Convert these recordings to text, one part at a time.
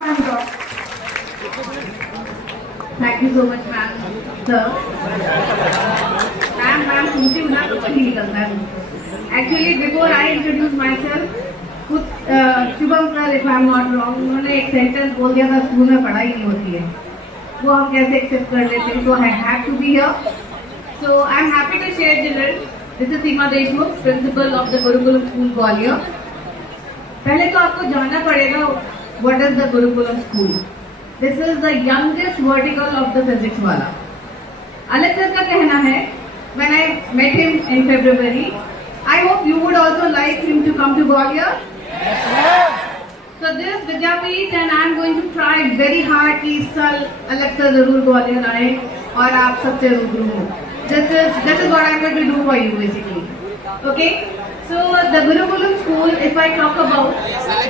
Thank you so much, ma'am. Sir. Ma'am, सुनती हूँ ना तो वही निकलता है. Actually, before I introduce myself, कुछ Shubham sir, if I'm not wrong, उन्होंने एक सेंटेंस बोल दिया था स्कूल में पढ़ाई नहीं होती है. वो हम कैसे एक्सेप्ट कर लेते हैं? So I had to be here. So I'm happy to share children. This is Seema Deshmukh, principal of the Gurukulam School Gwalior. पहले तो आपको जानना पड़ेगा what is the Gurukulam School. This is the youngest vertical of the physics wala. Alex sir का कहना है, when I met him in February, I hope you would also like him to come to Gwalior. So this Vidyapeeth and I am going to try very hard कि इस साल Alex sir जरूर Gwalior आए और आप सबसे रूबरू हो. This is what I am going to do for you basically. Okay. So the Gurukulam School, if I talk about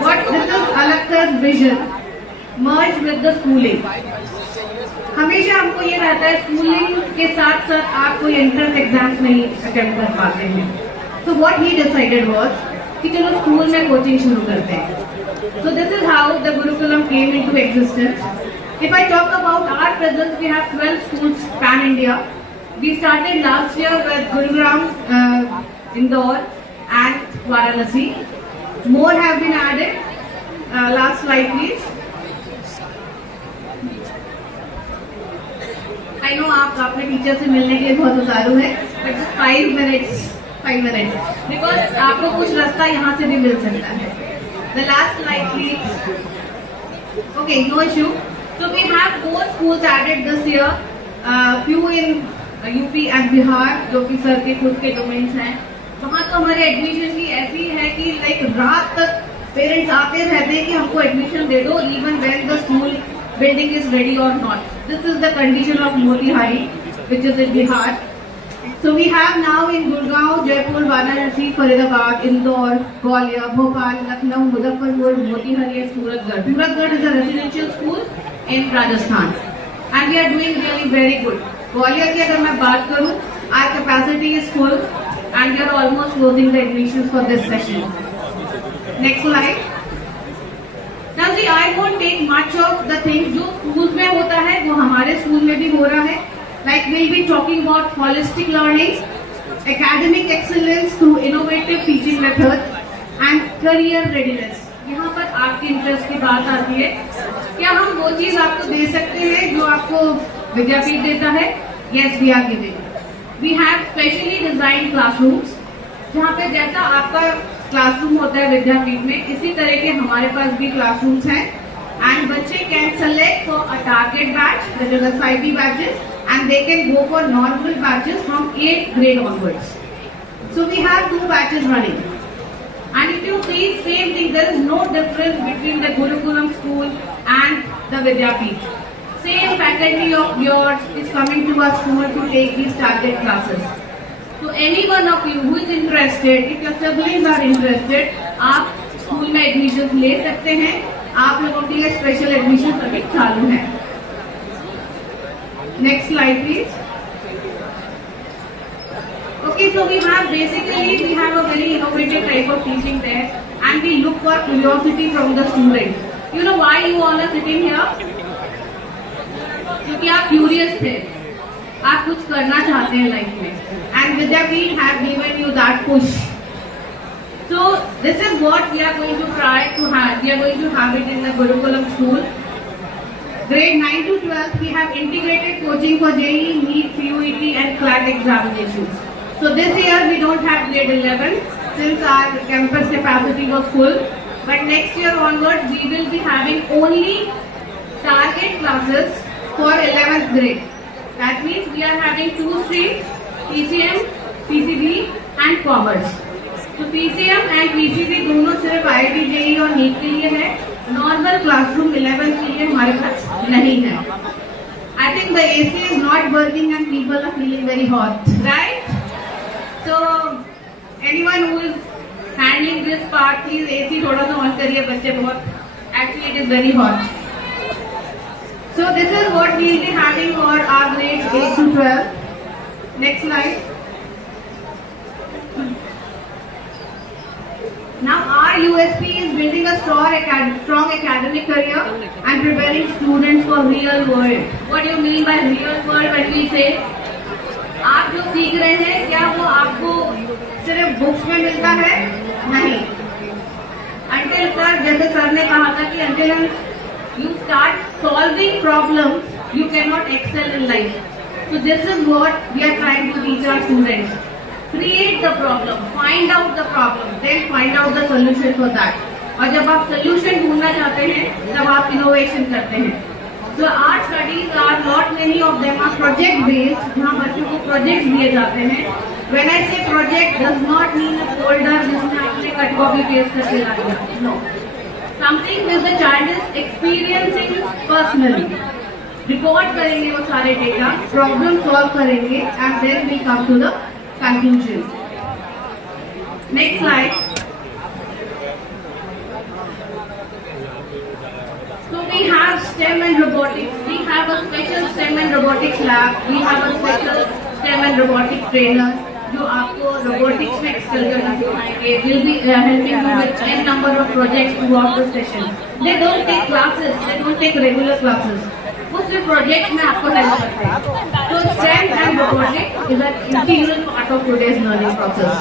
what this is Alex sir's vision, merged with the schooling. हमेशा हमको ये रहता है स्कूलिंग के साथ साथ आप कोई एंट्रेंस एग्जाम्स नहीं अटेम्प्ट कर पाते हैं. So what he decided was कि चलो स्कूल में कोचिंग शुरू करते हैं. So this is how the Gurukulam came into existence. If I talk about our presence, we have 12 schools pan India. We started last year with Gurugram, Indore and Varanasi. More have been added. Last slide please. I know आप अपने teacher से मिलने के लिए बहुत उतारू है, but just 5 minutes, because आपको कुछ रास्ता यहाँ से भी मिल सकता है. The last slide please. Okay, no issue. So we have 4 schools added this year. Few in UP and Bihar, जो कि सर के खुद के डोमेन्स हैं. वहाँ तो हमारे एडमिशन की ऐसी है कि लाइक रात तक पेरेंट्स आते रहते हैं कि हमको एडमिशन दे दो, even when the school building is ready or not. This is the condition of Motihari, which is in Bihar. So we have now in Gurgaon, Jaipur, Varanasi, Faridabad, Indore, Gwalior, Bhopal, Lucknow, Muzaffarpur, Motihari and Suratgarh. Suratgarh is a residential school in Rajasthan, and we are doing really very good. Gwalior की अगर मैं बात करूँ, our capacity is full, and we are almost closing the admissions for this session. Next slide. Now see, I won't take much of the things जो schools में होता है वो हमारे school में भी हो रहा है. Like we'll be talking about holistic learning, academic excellence through innovative teaching methods and career readiness. यहाँ पर आपके इंटरेस्ट की बात आती है. क्या हम वो चीज आपको दे सकते हैं जो आपको विद्यापीठ देता है? Yes, we are giving. We have specially designed classrooms, जहाँ पे जैसा आपका क्लासरूम होता है विद्यापीठ में, इसी तरह के हमारे पास भी क्लासरूम्स हैं. एंड बच्चे can select for a target batch, that is SIP batches, and they can go for normal batches from 8th grade onwards. So we have 2 batches running. And if you see, same thing, there is no difference between the Gurukulam school and the Vidyapeeth. Same faculty of yours is coming to our school to take these target classes. So any one of you who is interested, if your siblings are interested, आप school में admission ले सकते हैं. आप लोगों के लिए special admission अभी चालू है. Next slide please. Okay, so we have a very innovative type of teaching there, and we look for curiosity from the students. You know why you all are sitting here? क्योंकि आप curious थे, आप कुछ करना चाहते हैं life में, and Vidyapeeth have given you that push. So this is what we are going to try to have. We are going to have it in the Gurukulam school. Grade 9 to 12, we have integrated coaching for JEE, NEET, CUET and CLAT examinations. So this year we don't have grade 11 since our campus capacity was full. But next year onwards, we will be having only target classes for 11th grade. That means we are having 2 streams, PCM, PCB and Commerce. तो PCM and PCB दोनों सिर्फ IIT JEE और NEET के लिए है. Normal classroom 11 के लिए हमारे पास नहीं है. I think the AC is not working and people are feeling very hot, right? So anyone who is handling this part, please AC थोड़ा सा ऑन करिए. बच्चे बहुत, actually it is very hot. So this is what we will be having for our grades 8 to 12. Next slide. Now our Our USP is building a strong academic career and preparing students for real world. What do you mean by real world when we say? आप जो सीख रहे हैं क्या वो आपको सिर्फ books में मिलता है? नहीं. Until sir, जैसे सर ने कहा था कि until you start solving problems, you cannot excel in life. So this is what we are trying to teach our students. Create the problem, find out the problem, then find out the solution for that. और जब आप solution ढूंढना चाहते हैं, तब आप innovation करते हैं. So our studies are not many of them are project based. जहाँ बच्चों को projects दिए जाते हैं. When I say project, does not mean a folder जिसमें आपने cut copy paste करके ला दिया. No. Something which the child is experiencing personally. Record करेंगे वो सारे data, problem solve करेंगे, and then we come to the conclusion. Next slide. So we have STEM and robotics. We have a special STEM and robotics lab. We have a special STEM and robotics trainer जो आपको robotics में excel करना सिखाएंगे. Will be helping you with n number of projects throughout the session. They don't take classes. They don't take regular classes. वो सिर्फ project में आपको help करते हैं. So STEM and robotics is an integral part of today's learning process.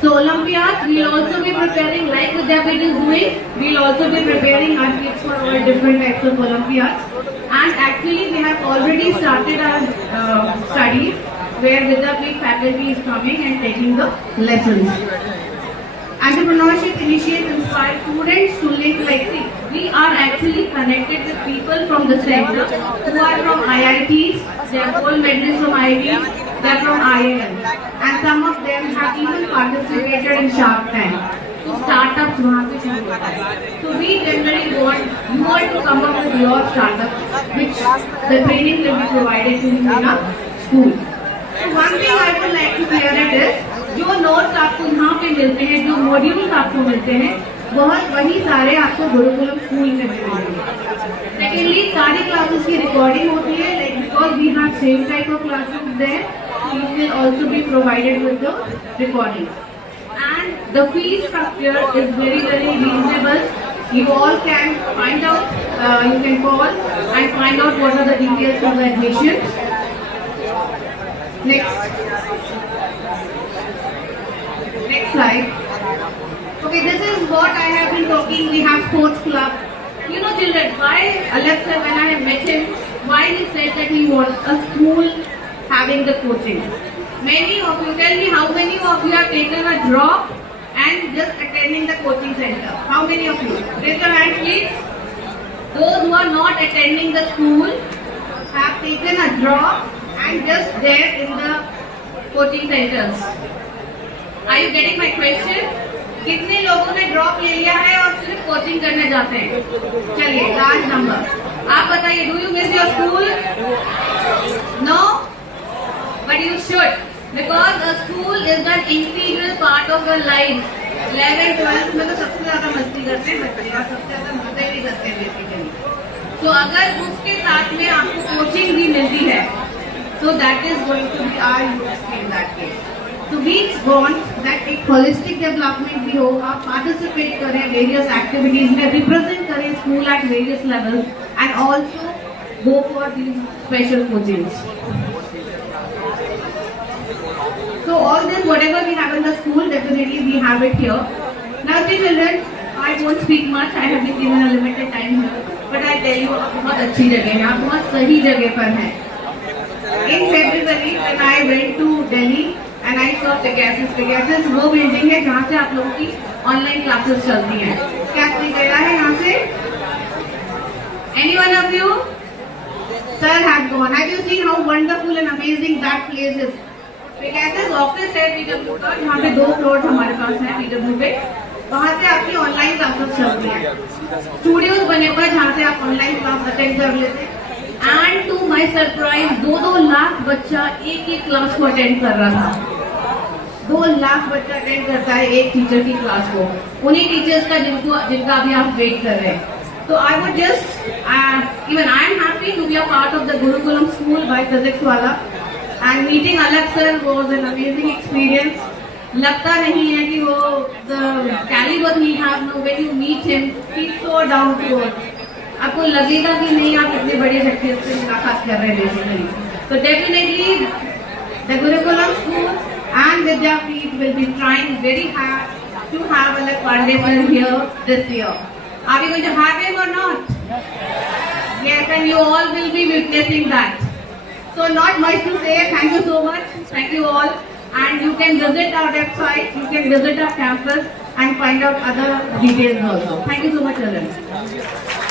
So Olympiads, we'll also be preparing, like Vidyapit is doing, we'll also be preparing our kids for all different types of Olympiads. And actually we have already started our studies where Vidyapit faculty is coming and taking the lessons. Entrepreneurship initiates inspire students to live like see. We are actually connected with people from the center who are from IITs, they are gold medalists from IITs, they are from IIM, and some of them have even participated in Shark Tank. So startups वहाँ से शुरू होता है. So we generally want you all to come up with your startup, which the training will be provided to you in a school. So one thing I would like to clear it is जो notes आपको यहाँ पे मिलते हैं, जो modules आपको मिलते हैं, वही सारे आपको गुरुकुलम स्कूल में मिलेंगे. सेकेंडली सारी क्लासेस की रिकॉर्डिंग होती है, like because we have same type of classes there, you will also be provided with the recording. And the fee structure is very reasonable. You all can find out, you can call and find out what are the details of the admissions. Next slide. Okay, this is what I have been talking. We have sports club. You know children, why Alexa, when I have met him, why he said that he wants a school having the coaching. Many of you, tell me how many of you have taken a drop and just attending the coaching center? How many of you? Raise your hand please. Those who are not attending the school have taken a drop and just there in the coaching centers. Are you getting my question? कितने लोगों ने drop ले लिया है और सिर्फ coaching करने जाते हैं? चलिए लार्ज नंबर. आप बताइए, do you miss your school? No, but you should, because a school is an integral part of your life. 11th 12th में तो सबसे ज्यादा मस्ती करते हैं बच्चे और सबसे ज्यादा मजे भी करते हैं बेसिकली. तो अगर उसके साथ में आपको कोचिंग भी मिलती है, तो that is going to be our USP in that case. So we want that एक holistic development भी हो, आप participate करें various activities में, represent करें school at various levels, and also go for these special coachings. So all this whatever we have in the school, definitely we have it here. Now see children, I won't speak much. I have been given a limited time here, but I tell you आप बहुत अच्छी जगह है, आप बहुत सही जगह पर हैं. In February when I went to Delhi and I saw Pegasus. Pegasus वो बिल्डिंग है जहाँ से आप लोगों की ऑनलाइन क्लासेस चलती हैं. क्या कोई गया है यहाँ से? Anyone of you? Sir had gone. Have you seen how wonderful and amazing that place is? Pegasus office है PW का, जहाँ पे 2 फ्लोर्स हमारे पास हैं PW पे. वहाँ से आपकी ऑनलाइन क्लासेस चलती हैं. स्टूडियोज बने हुए जहाँ से आप ऑनलाइन क्लास अटेंड कर लेते हैं. And to my surprise 2-2 lakh बच्चा एक क्लास को अटेंड कर रहा था. 2 लाख बच्चा अटेंड करता है एक टीचर की क्लास को, उन्हीं टीचर्स का जिनका अभी आप वेट कर रहे हैं. तो I would just even I am happy to be a part of the Gurukulam school by Physics Wallah, and meeting Alakh sir was an amazing experience. लगता नहीं है कि वो कैलिबर ही have no when you meet him he is so down to earth. आपको लगेगा कि नहीं आप इतने बड़े शख्सियत से मुलाकात कर रहे हैं बेसिकली। तो definitely the Gurukulam school and Vidyapeeth will be trying very hard to have Alak Pandey sir here this year. Are we going to have him or not? Yes, and you all will be witnessing that. So not much to say. Thank you so much. Thank you all. And you can visit our website, you can visit our campus and find out other details also. Thank you so much, children.